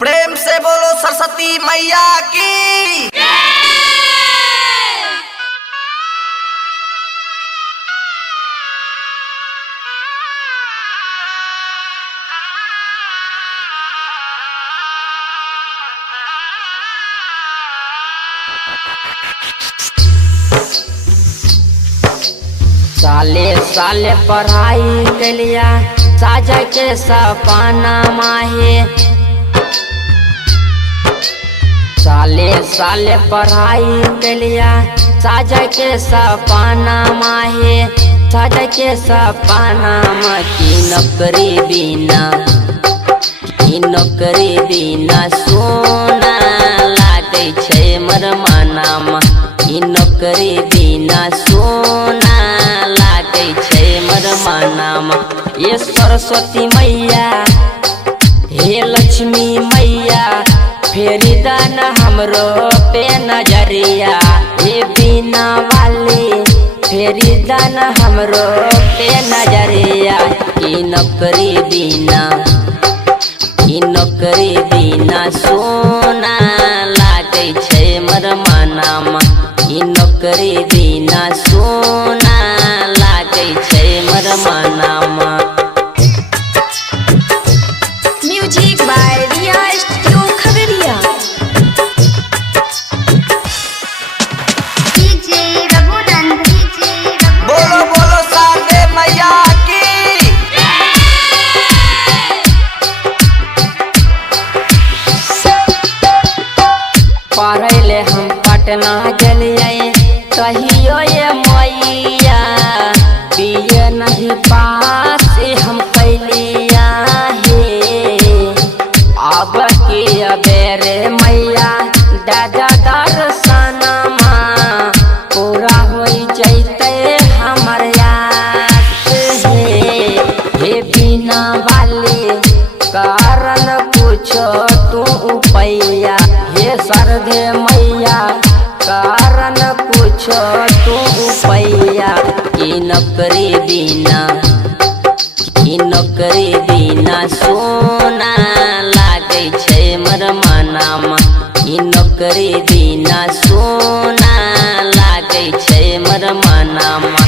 प्रेम से बोलो सरस्वती मैया की। साले साले पढ़ाई के लिया साजा के सपना माहे। साले साले पढ़ाई के लिया साजा के सपना माहे। साजा के सपना माँ की नौकरी बिना सोना लागे छे मर मानामा। ई नौकरी बिना सोना लागे छे मर मानामा। ये सरस्वती मैया हे लक्ष्मी मैया फेरी दान हमरो पे नजरिया। ये बिना वाली फेरी दान हमरो पे नजरिया। ई नौकरी बिना सोना लागे छे मर मानामा। ई नौकरी बिना सोना लागे छे मर मानामा। Music by Riya studio Khagaria. DJ Raghunand बोलो बोलो शारदे मैया की। पढ़े ले हम पटना गेलिए कहियो ये मैया। बीए नहीं पास हम कैलिया हे। अब की अबेरे मैया दादा दर्शनमा पूरा हो जैते हमर याद हे बिना वाली कारण पूछो तू उपैया। हे सरदे मैया कारण पूछो तू उपैया। ई नौकरी बिना सोना लागे छे मर मानामा। ई नौकरी बिना सोना लागे छे मर मानामा।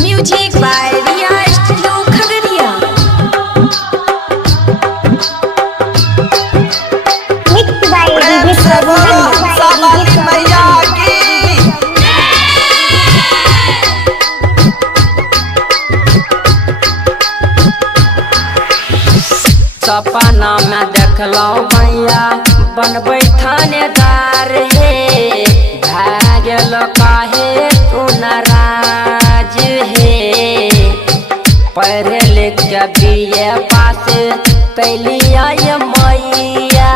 Music by Riya studio Khagaria. Mix by Prem से बोलो शारदे मैया की। सपना में देखलो मैया बनबै थानेदार हे। भाग गेलो काहे तू नाराज हे। पढ़े लिख के बीए पास कैलिया ये मैया।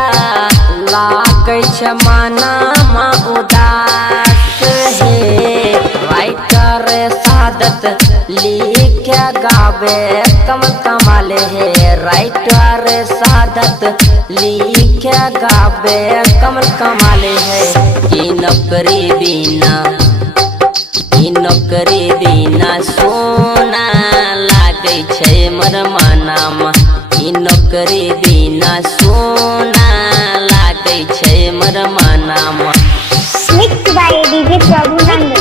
लागे छे मानामा उदास हे। राइटर सादत लिख गावे कमाल हे। राइटर सादत लिख गावे कमाल है। ई नौकरी बिना सोना लागे छे मर मानामा। ई नौकरी बिना सोना लागे छे मर मानामा। Mix by DJ Raghunand.